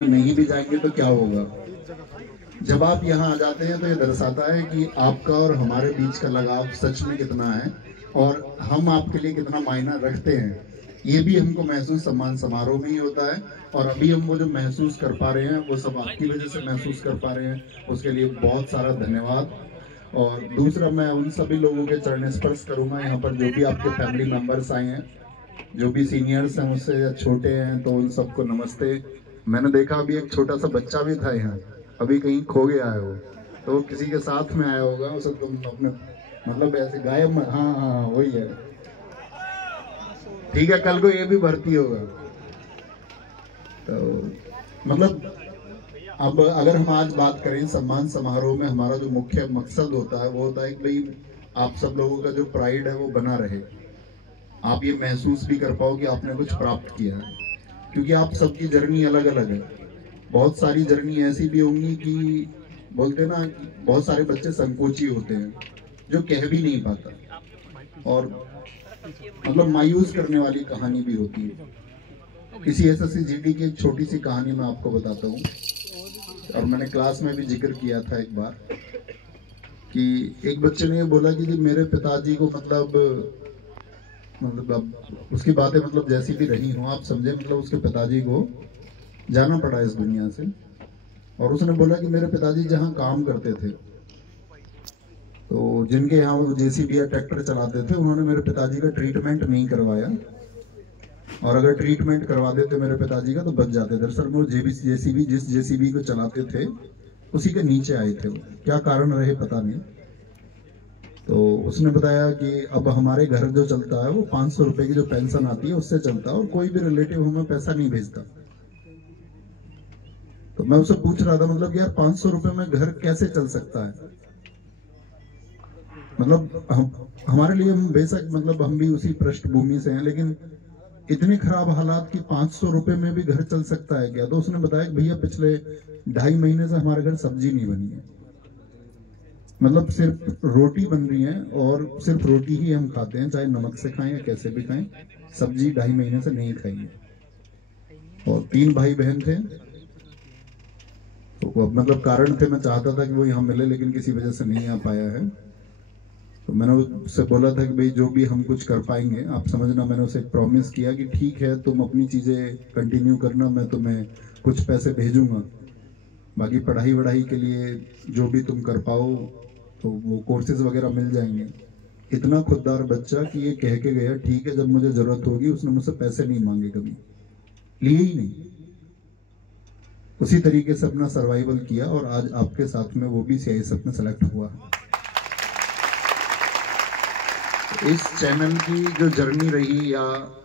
नहीं भी जाएंगे तो क्या होगा। जब आप यहाँ आ जाते हैं तो ये दर्शाता है कि आपका और हमारे बीच का लगाव सच में कितना है और हम आपके लिए कितना मायना रखते हैं। ये भी हमको महसूस सम्मान समारोह में ही होता है। और अभी हम वो जो महसूस कर पा रहे हैं वो सब आपकी वजह से महसूस कर पा रहे हैं, उसके लिए बहुत सारा धन्यवाद। और दूसरा, मैं उन सभी लोगों के चरण स्पर्श करूंगा यहाँ पर जो भी आपके फैमिली मेंबर्स आए हैं, जो भी सीनियर्स हैं मुझसे या छोटे हैं, तो उन सबको नमस्ते। मैंने देखा अभी एक छोटा सा बच्चा भी था यहाँ, अभी कहीं खो गया है वो, तो वो किसी के साथ में आया होगा। उसे तुम अपने मतलब ऐसे गायब हाँ हाँ हाँ वही है। ठीक है, कल को ये भी भर्ती होगा। तो मतलब अब अगर हम आज बात करें सम्मान समारोह में, हमारा जो मुख्य मकसद होता है वो होता है कि भाई आप सब लोगों का जो प्राइड है वो बना रहे, आप ये महसूस भी कर पाओ कि आपने कुछ प्राप्त किया है। क्योंकि आप सबकी जर्नी अलग अलग है। बहुत सारी जर्नी ऐसी भी होंगी कि बोलते ना कि बहुत सारे बच्चे संकोची होते हैं जो कह भी नहीं पाता, और मतलब मायूस करने वाली कहानी भी होती है। किसी एसएससी जीडी की एक छोटी सी कहानी मैं आपको बताता हूँ, और मैंने क्लास में भी जिक्र किया था एक बार कि एक बच्चे ने ये बोला कि जी मेरे पिताजी को मतलब अब उसकी बातें मतलब जैसी भी रही हो आप समझे, मतलब उसके पिताजी को जाना पड़ा इस दुनिया से। और उसने बोला कि मेरे पिताजी जहाँ काम करते थे, तो जिनके यहाँ वो जेसीबी या ट्रैक्टर चलाते थे, उन्होंने मेरे पिताजी का ट्रीटमेंट नहीं करवाया, और अगर ट्रीटमेंट करवा देते मेरे पिताजी का तो बच जाते। दरअसल वो जेसीबी जिस जेसीबी को चलाते थे उसी के नीचे आए थे। वो क्या कारण रहे पता नहीं। तो उसने बताया कि अब हमारे घर जो चलता है वो 500 रुपए की जो पेंशन आती है उससे चलता है, और कोई भी रिलेटिव हमें पैसा नहीं भेजता। तो मैं उससे पूछ रहा था मतलब यार 500 रुपए में घर कैसे चल सकता है। मतलब हमारे लिए हम बेशक मतलब हम भी उसी पृष्ठभूमि से हैं, लेकिन इतने खराब हालात कि 500 रुपए में भी घर चल सकता है क्या। तो उसने बताया कि भैया पिछले 2.5 महीने से हमारे घर सब्जी नहीं बनी है, मतलब सिर्फ रोटी बन रही है, और सिर्फ रोटी ही हम खाते हैं, चाहे नमक से खाएं या कैसे भी खाएं, सब्जी 2.5 महीने से नहीं खाई। और 3 भाई बहन थे, तो मतलब कारण थे, मैं चाहता था कि वो यहाँ मिले लेकिन किसी वजह से नहीं आ पाया है। तो मैंने उससे बोला था कि भाई जो भी हम कुछ कर पाएंगे आप समझना। मैंने उसे प्रॉमिस किया कि ठीक है तुम अपनी चीजें कंटिन्यू करना, मैं तुम्हें कुछ पैसे भेजूंगा, बाकी पढ़ाई वढ़ाई के लिए जो भी तुम कर पाओ तो वो कोर्सेज वगैरह मिल जाएंगे। इतना खुददार बच्चा कि ये कह के गया ठीक है जब मुझे जरूरत होगी। उसने मुझसे पैसे नहीं मांगे, कभी लिए ही नहीं। उसी तरीके से अपना सर्वाइवल किया, और आज आपके साथ में वो भी सीआईएसएफ में सेलेक्ट हुआ। इस चैनल की जो जर्नी रही या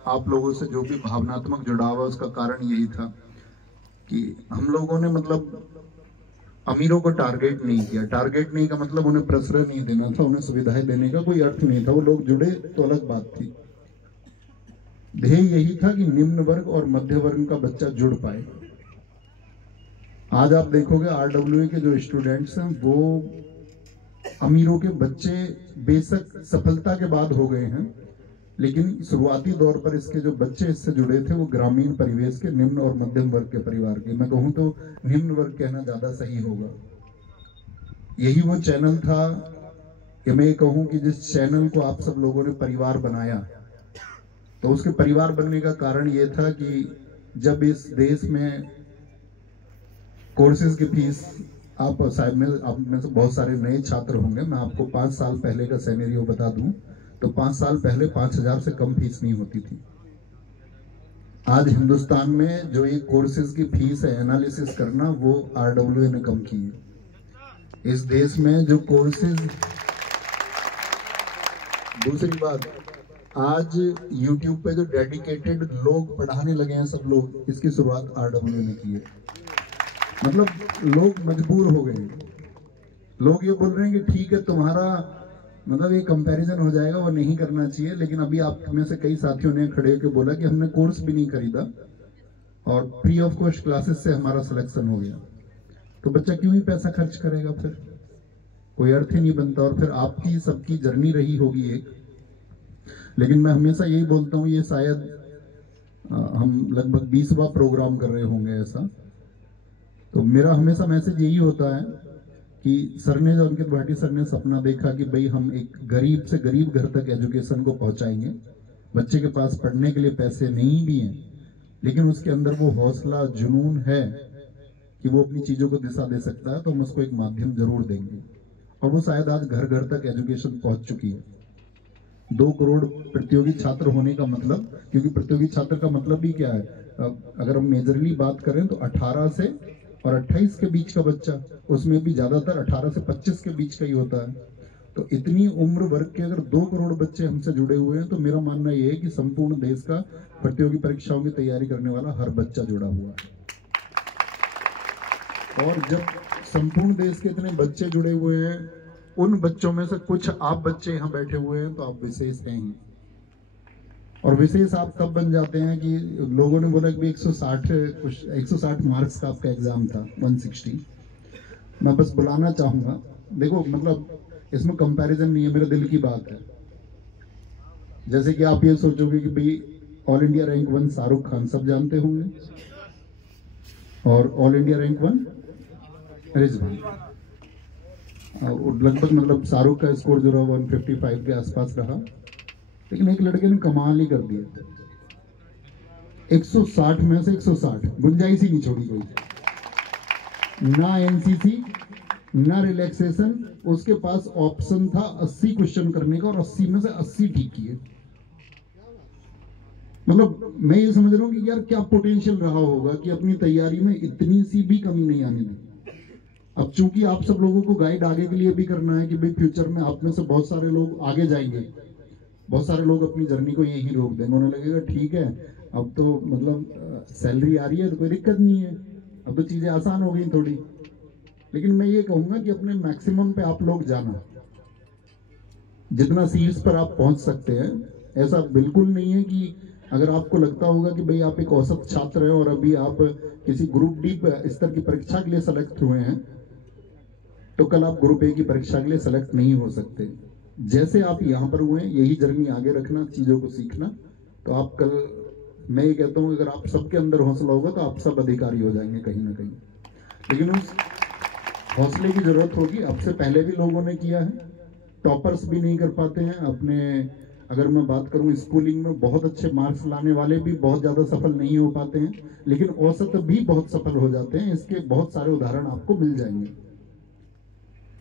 आप लोगों से जो भी भावनात्मक जुड़ाव है, उसका कारण यही था कि हम लोगों ने मतलब अमीरों को टारगेट नहीं किया। टारगेट नहीं का मतलब उन्हें प्रश्रय नहीं देना था, उन्हें सुविधाएं देने का कोई अर्थ नहीं था। वो लोग जुड़े तो अलग बात थी। ध्येय यही था कि निम्न वर्ग और मध्य वर्ग का बच्चा जुड़ पाए। आज आप देखोगे आरडब्ल्यूए के जो स्टूडेंट्स हैं वो अमीरों के बच्चे बेशक सफलता के बाद हो गए हैं, लेकिन शुरुआती दौर पर इसके जो बच्चे इससे जुड़े थे वो ग्रामीण परिवेश के निम्न और मध्यम वर्ग के परिवार के। मैं कहूं तो निम्न वर्ग कहना ज्यादा सही होगा। यही वो चैनल था कि मैं ये कहूं कि जिस चैनल को आप सब लोगों ने परिवार बनाया, तो उसके परिवार बनने का कारण ये था कि जब इस देश में कोर्सेज की फीस, आप शायद में आप में से बहुत सारे नए छात्र होंगे, मैं आपको 5 साल पहले का सिनेरियो बता दूं तो 5 साल पहले 5,000 से कम फीस नहीं होती थी। आज हिंदुस्तान में जो ये कोर्सेज की फीस है एनालिसिस करना, वो आरडब्ल्यूए ने कम की है। इस देश में जो कोर्सेज, दूसरी बात, आज YouTube पे जो डेडिकेटेड लोग पढ़ाने लगे हैं सब लोग, इसकी शुरुआत आरडब्ल्यूए ने की है। मतलब लोग मजबूर हो गए। लोग ये बोल रहे हैं कि ठीक है तुम्हारा मतलब ये कंपैरिजन हो जाएगा, वो नहीं करना चाहिए, लेकिन अभी आप में से कई साथियों ने खड़े होकर बोला कि हमने कोर्स भी नहीं खरीदा और फ्री ऑफ कॉस्ट क्लासेस से हमारा सिलेक्शन हो गया, तो बच्चा क्यों ही पैसा खर्च करेगा, फिर कोई अर्थ ही नहीं बनता। और फिर आपकी सबकी जर्नी रही होगी एक, लेकिन मैं हमेशा यही बोलता हूँ, ये शायद हम लगभग 20वां प्रोग्राम कर रहे होंगे ऐसा, तो मेरा हमेशा मैसेज यही होता है कि सर ने, जो अंकित भाटी सर ने सपना देखा कि भाई हम एक गरीब से गरीब घर तक एजुकेशन को पहुंचाएंगे, बच्चे के पास पढ़ने के लिए पैसे नहीं भी हैं, लेकिन उसके अंदर वो हौसला, जुनून है कि वो अपनी चीजों को दिशा दे सकता है, तो हम उसको एक माध्यम जरूर देंगे। और वो शायद आज घर घर तक एजुकेशन पहुंच चुकी है। 2 करोड़ प्रतियोगी छात्र होने का मतलब, क्योंकि प्रतियोगी छात्र का मतलब भी क्या है, अगर हम मेजरली बात करें तो 18 से और 28 के बीच का बच्चा, उसमें भी ज्यादातर 18 से 25 के बीच का ही होता है। तो इतनी उम्र वर्ग के अगर 2 करोड़ बच्चे हमसे जुड़े हुए हैं, तो मेरा मानना यह है कि संपूर्ण देश का प्रतियोगी परीक्षाओं की तैयारी करने वाला हर बच्चा जुड़ा हुआ है। और जब संपूर्ण देश के इतने बच्चे जुड़े हुए हैं, उन बच्चों में से कुछ आप बच्चे यहाँ बैठे हुए हैं, तो आप विशेष हैं ही। और विशेष आप तब बन जाते हैं कि लोगों ने बोला कि 160 मार्क्स का आपका एग्जाम था, 160। मैं बस बुलाना चाहूंगा, देखो मतलब इसमें कंपैरिजन नहीं है, मेरे दिल की बात है। जैसे कि आप ये सोचोगे कि भाई all India rank 1 Shahrukh Khan, सब जानते होंगे, और ऑल इंडिया रैंक 1 रिजवान, लगभग मतलब शाहरुख का स्कोर जो रहा 155 के आसपास रहा, लेकिन एक लड़के ने कमाल ही कर दिया। 160 में से 160, गुंजाइश ही नहीं छोड़ी कोई, ना एनसीसी ना रिलैक्सेशन, उसके पास ऑप्शन था 80 क्वेश्चन करने का और 80 में से 80 ठीक किए। मतलब मैं ये समझ रहा हूँ कि यार क्या पोटेंशियल रहा होगा कि अपनी तैयारी में इतनी सी भी कमी नहीं आने दी। अब चूंकि आप सब लोगों को गाइड आगे के लिए भी करना है कि भाई फ्यूचर में आप में से बहुत सारे लोग आगे जाएंगे, बहुत सारे लोग अपनी जर्नी को यही रोक देंगे, उन्हें लगेगा ठीक है अब तो मतलब सैलरी आ रही है तो कोई दिक्कत नहीं है, अब तो चीजें आसान हो गई थोड़ी। लेकिन मैं ये कहूंगा कि अपने मैक्सिमम पे आप लोग जाना, जितना सीट्स पर आप पहुंच सकते हैं। ऐसा बिल्कुल नहीं है कि अगर आपको लगता होगा कि भाई आप एक औसत छात्र हैं और अभी आप किसी ग्रुप डी स्तर की परीक्षा के लिए सेलेक्ट हुए हैं, तो कल आप ग्रुप ए की परीक्षा के लिए सेलेक्ट नहीं हो सकते। जैसे आप यहाँ पर हुए हैं, यही जर्नी आगे रखना, चीजों को सीखना, तो आप कल, मैं ये कहता हूँ अगर आप सबके अंदर हौसला होगा तो आप सब अधिकारी हो जाएंगे कहीं ना कहीं। लेकिन उस हौसले की जरूरत होगी, अब से पहले भी लोगों ने किया है, टॉपर्स भी नहीं कर पाते हैं अपने। अगर मैं बात करूं स्कूलिंग में बहुत अच्छे मार्क्स लाने वाले भी बहुत ज्यादा सफल नहीं हो पाते हैं, लेकिन औसत भी बहुत सफल हो जाते हैं। इसके बहुत सारे उदाहरण आपको मिल जाएंगे।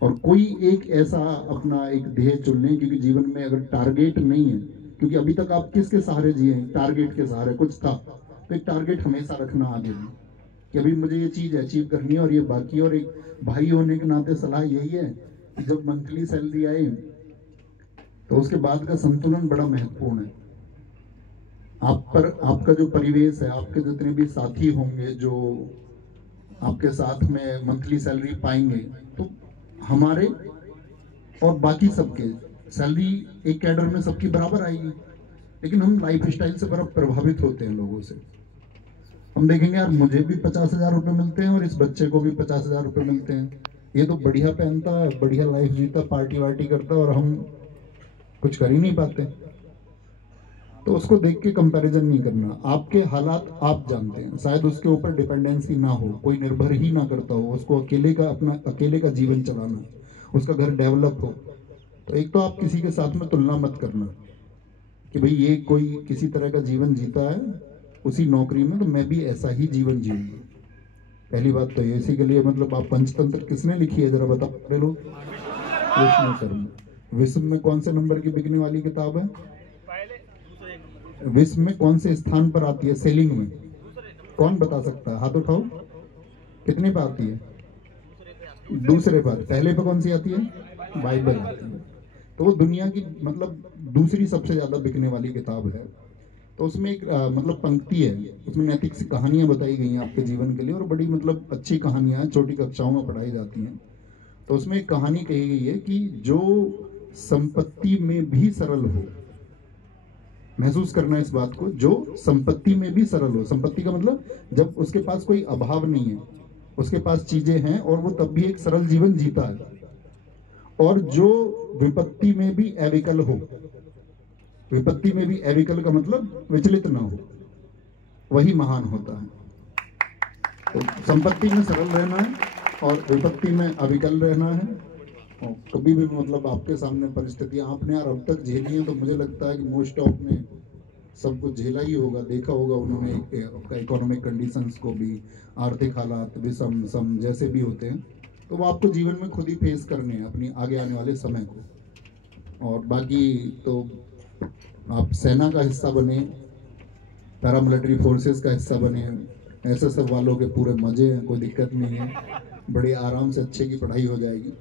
और कोई एक ऐसा अपना एक ध्येय चुन लें, क्योंकि जीवन में अगर टारगेट नहीं है, क्योंकि अभी तक आप किसके सहारे जिए हैं, टारगेट के सहारे कुछ था, तो एक टारगेट हमेशा रखना आगे भी कि अभी मुझे ये चीज अचीव करनी है और ये बाकी। और एक भाई होने के नाते सलाह यही है कि जब मंथली सैलरी आए तो उसके बाद का संतुलन बड़ा महत्वपूर्ण है। आप पर आपका जो परिवेश है, आपके जितने भी साथी होंगे जो आपके साथ में मंथली सैलरी पाएंगे, तो हमारे और बाकी सबके सैलरी एक कैडर में सबकी बराबर आएगी, लेकिन हम लाइफ स्टाइल से बड़ा प्रभावित होते हैं लोगों से। हम देखेंगे यार मुझे भी 50,000 रुपए मिलते हैं और इस बच्चे को भी 50,000 रुपए मिलते हैं, ये तो बढ़िया पहनता है, बढ़िया लाइफ जीता, पार्टी वार्टी करता, और हम कुछ कर ही नहीं पाते। तो उसको देख के कंपैरिजन नहीं करना। आपके हालात आप जानते हैं, शायद उसके ऊपर डिपेंडेंसी ना हो, कोई निर्भर ही ना करता हो, उसको अकेले का अपना अकेले का जीवन चलाना, उसका घर डेवलप हो। तो एक तो आप किसी के साथ में तुलना मत करना कि भाई ये कोई किसी तरह का जीवन जीता है उसी नौकरी में, तो मैं भी ऐसा ही जीवन जीऊंगा। पहली बात तो ये, इसी के लिए मतलब आप पंचतंत्र किसने लिखी है जरा बता पड़े लोग? कृष्ण शर्मा। विश्व में कौन से नंबर की बिकने वाली किताब है? विश्व में कौन से स्थान पर आती है सेलिंग में? कौन बता सकता है? हाथ उठाओ। कितने पे आती है? दूसरे पर। पहले पे कौन सी आती है? बाइबल आती है। तो वो दुनिया की मतलब दूसरी सबसे ज्यादा बिकने वाली किताब है। तो उसमें एक मतलब पंक्ति है, उसमें नैतिक सी कहानियां बताई गई हैं आपके जीवन के लिए, और बड़ी मतलब अच्छी कहानियां छोटी कक्षाओं में पढ़ाई जाती हैं। तो उसमें एक कहानी कही गई है कि जो संपत्ति में भी सरल हो, महसूस करना इस बात को, जो संपत्ति में भी सरल हो। संपत्ति का मतलब जब उसके पास कोई अभाव नहीं है, उसके पास चीजें हैं और वो तब भी एक सरल जीवन जीता है, और जो विपत्ति में भी अविकल हो। विपत्ति में भी अविकल का मतलब विचलित ना हो, वही महान होता है। तो संपत्ति में सरल रहना है और विपत्ति में अविकल रहना है। और कभी भी मतलब आपके सामने परिस्थितियां आपने यार अब तक झेली हैं, तो मुझे लगता है कि मोस्ट ऑफ ने सब कुछ झेला ही होगा, देखा होगा उन्होंने आपका इकोनॉमिक कंडीशंस को भी, आर्थिक हालात विषम सम जैसे भी होते हैं, तो वो आपको जीवन में खुद ही फेस करने हैं अपनी आगे आने वाले समय को। और बाकी तो आप सेना का हिस्सा बने, पैरामिलिट्री फोर्सेस का हिस्सा बने, ऐसे सब वालों के पूरे मजे हैं, कोई दिक्कत नहीं है, बड़े आराम से अच्छे की पढ़ाई हो जाएगी।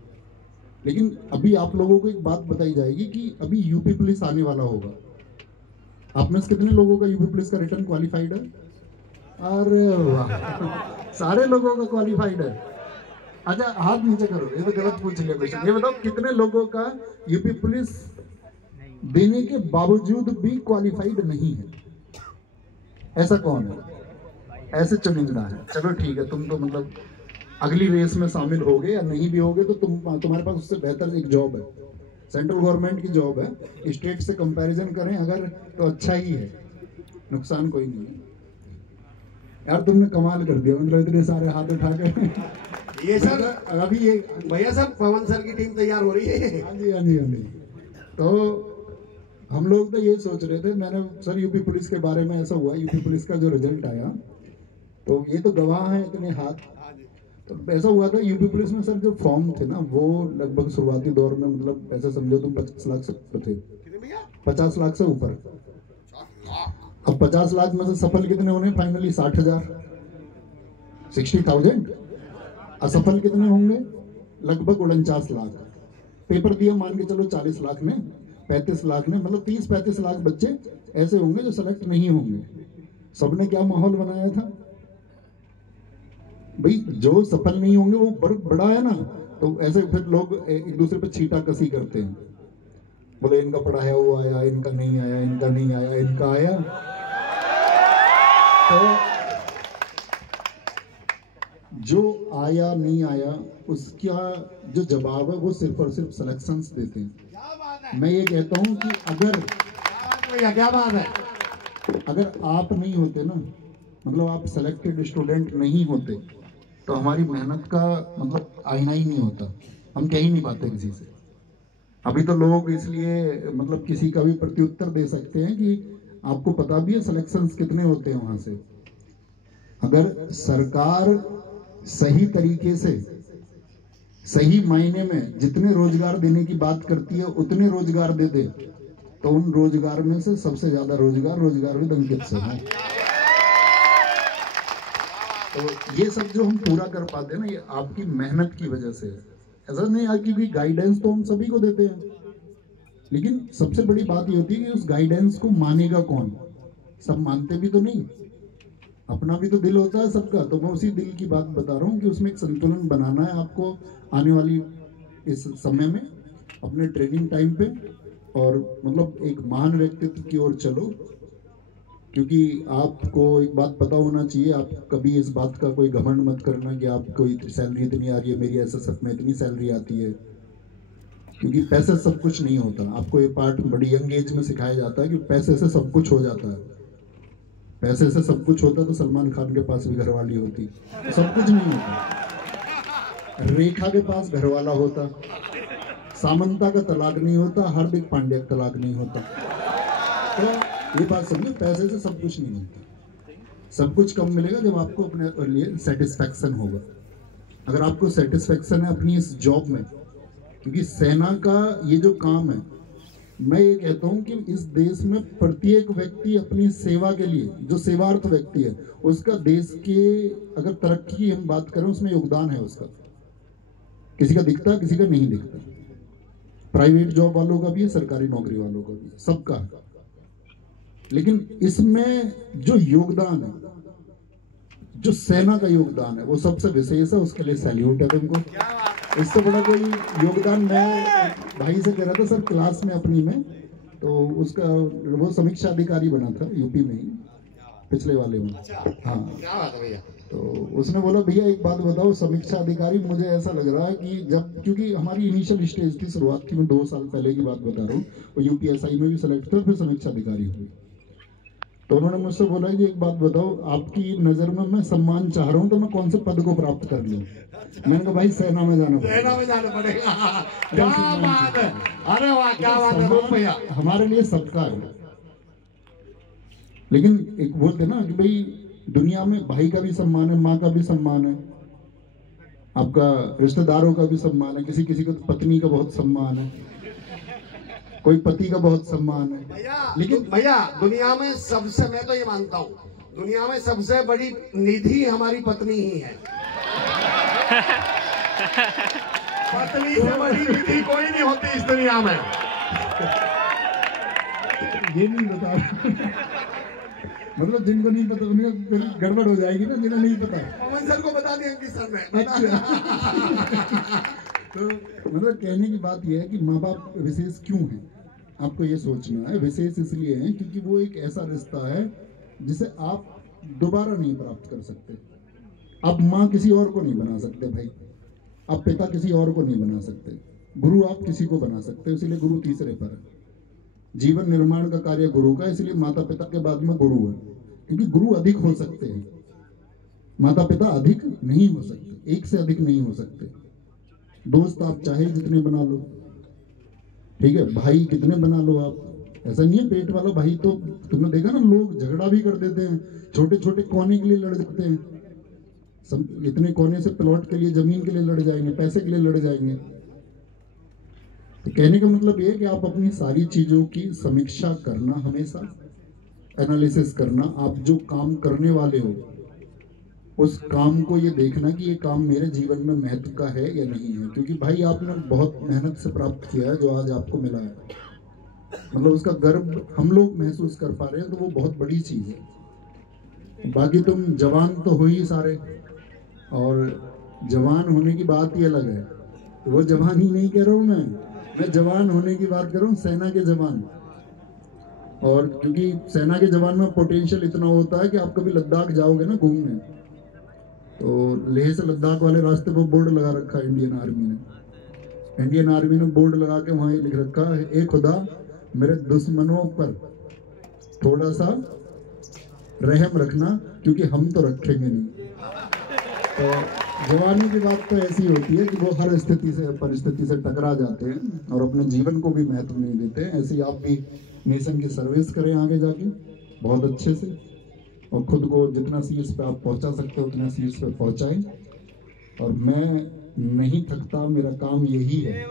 लेकिन अभी आप लोगों को एक बात बताई जाएगी कि अभी यूपी पुलिस आने वाला होगा। आप में से कितने लोगों का यूपी पुलिस का रिटर्न क्वालिफाइड है? अरे वाह, सारे लोगों का क्वालिफाइड है। अच्छा हाथ नीचे करो, ये तो गलत पूछ लिया क्वेश्चन। ये बताओ कितने लोगों का यूपी पुलिस देने के बावजूद भी क्वालिफाइड नहीं है? ऐसा कौन है? ऐसे चुनिंदा है। चलो ठीक है, तुम तो मतलब अगली रेस में शामिल होगे या नहीं भी होगे तो तुम्हारे पास उससे बेहतर एक जॉब है, सेंट्रल गवर्नमेंट की जॉब है। स्टेट से कंपैरिजन करें अगर तो अच्छा ही है, नुकसान कोई नहीं है। यार तुमने कमाल कर दिया, मतलब इतने सारे हाथ उठा के। ये सर अभी ये भैया सर पवन सर की टीम तैयार हो रही है। हाँ जी हाँ जी हाँ जी। तो हम लोग तो ये सोच रहे थे, मैंने सर यूपी पुलिस के बारे में ऐसा हुआ, यूपी पुलिस का जो रिजल्ट आया तो ये तो गवाह हैं इतने हाथ, तो ऐसा हुआ था यूपी पुलिस में सर जो फॉर्म थे ना वो लगभग शुरुआती दौर में मतलब ऐसा समझो तुम 50 लाख से ऊपर थे, 50 लाख से ऊपर। अब 50 लाख में से सफल कितने होने? फाइनली 60,000, 60,000। असफल कितने होंगे? लगभग 49 लाख। पेपर दिया मान के चलो 40 लाख ने, 35 लाख ने, मतलब 30-35 लाख बच्चे ऐसे होंगे जो सेलेक्ट नहीं होंगे। सबने क्या माहौल बनाया था भाई, जो सफल नहीं होंगे वो बड़ा है ना, तो ऐसे फिर लोग एक दूसरे पे छीटा कसी करते हैं, बोले इनका पढ़ा है वो आया, इनका नहीं आया, इनका नहीं आया, इनका आया। तो जो आया नहीं आया उसका जो जवाब है वो सिर्फ और सिर्फ सिलेक्शंस देते हैं। मैं ये कहता हूं कि क्या बात है, अगर आप नहीं होते ना, मतलब आप सेलेक्टेड स्टूडेंट नहीं होते तो हमारी मेहनत का मतलब आईना ही नहीं होता, हम कह ही नहीं पाते किसी से। अभी तो लोग इसलिए मतलब किसी का भी प्रत्युत्तर दे सकते हैं कि आपको पता भी है सिलेक्शंस कितने होते हैं वहां से। अगर सरकार सही तरीके से सही मायने में जितने रोजगार देने की बात करती है उतने रोजगार दे दे तो उन रोजगार में से सबसे ज्यादा रोजगार विद अंकित से है। तो ये सब जो हम पूरा कर पाते हैं ना, ये आपकी मेहनत की वजह से है। ऐसा नहीं है क्योंकि गाइडेंस तो हम सभी को देते हैं, लेकिन सबसे बड़ी बात ये होती है कि उस गाइडेंस को मानेगा कौन। सब मानते भी तो नहीं, अपना भी तो दिल होता है सबका। तो मैं उसी दिल की बात बता रहा हूँ कि उसमें एक संतुलन बनाना है आपको आने वाली इस समय में अपने ट्रेनिंग टाइम पे, और मतलब एक महान व्यक्तित्व की ओर चलो। क्योंकि आपको एक बात पता होना चाहिए, आप कभी इस बात का कोई घमंड मत करना कि आपको सैलरी इतनी आ रही है, मेरी एसएसएफ में इतनी सैलरी आती है, क्योंकि पैसे सब कुछ नहीं होता। आपको ये पार्ट बड़ी यंग एज में सिखाया जाता है कि पैसे से सब कुछ हो जाता है। पैसे से सब कुछ होता तो सलमान खान के पास भी घरवाली होती, सब कुछ नहीं होता। रेखा के पास घरवाला होता, सामंता का तलाक नहीं होता, हार्दिक पांड्या का तलाक नहीं होता। तो ये बात समझो, पैसे से सब कुछ नहीं मिलता। सब कुछ कब मिलेगा? जब आपको अपने लिए सेटिस्फैक्शन होगा। अगर आपको सेटिस्फैक्शन है अपनी इस जॉब में, क्योंकि सेना का ये जो काम है, मैं ये कहता हूं कि इस देश में प्रत्येक व्यक्ति अपनी सेवा के लिए, जो सेवार्थ व्यक्ति है उसका देश के अगर तरक्की की हम बात करें उसमें योगदान है उसका। किसी का दिखता, किसी का नहीं दिखता। प्राइवेट जॉब वालों का भी है, सरकारी नौकरी वालों का भी है, सबका है। लेकिन इसमें जो योगदान है, जो सेना का योगदान है, वो सबसे विशेष है। उसके लिए सैल्यूट है तुमको। इससे बड़ा कोई योगदान, मैं भाई से कह रहा था सर क्लास में अपनी में, तो उसका वो समीक्षा अधिकारी बना था यूपी में ही, पिछले वाले में। हाँ क्या बात है भैया। तो उसने बोला भैया एक बात बताओ, समीक्षा अधिकारी मुझे ऐसा लग रहा है कि जब, क्योंकि हमारी इनिशियल स्टेज थी, शुरुआत थी, मैं 2 साल पहले की बात बता रहा हूँ, वो यूपीएसआई में भी सेलेक्ट था, फिर समीक्षा अधिकारी हुई। तो उन्होंने मुझसे बोला कि एक बात बताओ, आपकी नजर में मैं सम्मान चाह रहा हूँ तो मैं कौन से पद को प्राप्त कर लूँ। मैंने कहा भाई सेना में जाना पड़ेगा। सेना में जाना पड़ेगा। क्या बात है, अरे वाह क्या बात है रूप भैया। हमारे लिए सत्कार है, लेकिन एक बोलते ना कि भाई दुनिया में भाई का भी सम्मान है, माँ का भी सम्मान है, आपका रिश्तेदारों का भी सम्मान है, किसी किसी को तो पत्नी का बहुत सम्मान है, कोई पति का बहुत सम्मान है। लेकिन भैया दुनिया में सबसे, मैं तो ये मानता हूँ, दुनिया में सबसे बड़ी निधि हमारी पत्नी ही है। पत्नी से बड़ी निधि कोई नहीं होती इस दुनिया में। ये नहीं बता मतलब जिनको नहीं पता उन्हें फिर गड़बड़ हो जाएगी ना, जिन्हें नहीं पता। पवन सर को बता दिया अंकित सर ने। अच्छा। तो मतलब कहने की बात यह है कि माँ बाप विशेष क्यों हैं, आपको ये सोचना है। विशेष इसलिए हैं क्योंकि वो एक ऐसा रिश्ता है जिसे आप दोबारा नहीं प्राप्त कर सकते। आप माँ किसी और को नहीं बना सकते भाई, आप पिता किसी और को नहीं बना सकते, गुरु आप किसी को बना सकते हो, इसलिए गुरु तीसरे पर है। जीवन निर्माण का कार्य गुरु का, इसलिए माता पिता के बाद में गुरु है, क्योंकि गुरु अधिक हो सकते हैं, माता पिता अधिक नहीं हो सकते, एक से अधिक नहीं हो सकते। दोस्त आप चाहे जितने बना लो, ठीक है, भाई कितने बना लो आप, ऐसा नहीं है पेट वाला भाई तो तुमने देखा ना, लोग झगड़ा भी कर देते हैं, छोटे छोटे कोने के लिए लड़ जाते हैं, इतने कोने से प्लॉट के लिए, जमीन के लिए लड़ जाएंगे, पैसे के लिए लड़ जाएंगे। तो कहने का मतलब ये है कि आप अपनी सारी चीजों की समीक्षा करना, हमेशा एनालिसिस करना, आप जो काम करने वाले हो उस काम को ये देखना कि ये काम मेरे जीवन में महत्व का है या नहीं है, क्योंकि भाई आपने बहुत मेहनत से प्राप्त किया है जो आज आपको मिला है, मतलब उसका गर्व हम लोग महसूस कर पा रहे हैं, तो वो बहुत बड़ी चीज है। बाकी तुम जवान तो हो ही सारे, और जवान होने की बात ही अलग है, तो वो जवान ही नहीं कह रहा हूँ मैं जवान होने की बात कर रहा हूँ, सेना के जवान। और क्योंकि सेना के जवान में पोटेंशियल इतना होता है कि आप कभी लद्दाख जाओगे ना घूमने, तो लेह से लद्दाख वाले रास्ते पर बोर्ड लगा रखा है इंडियन आर्मी ने बोर्ड लगा के वहां ये लिख रखा है, ए खुदा मेरे दुश्मनों पर थोड़ा सा रहम रखना, क्योंकि हम तो रखेंगे नहीं। तो जवानी की बात तो ऐसी होती है कि वो हर स्थिति से, परिस्थिति से टकरा जाते हैं और अपने जीवन को भी महत्व नहीं देते। ऐसे ही आप भी नेशन की सर्विस करें आगे जाके बहुत अच्छे से, और खुद को जितना शीर्ष पे आप पहुंचा सकते हो उतना शीर्ष पे पहुंचाएं। और मैं नहीं थकता, मेरा काम यही है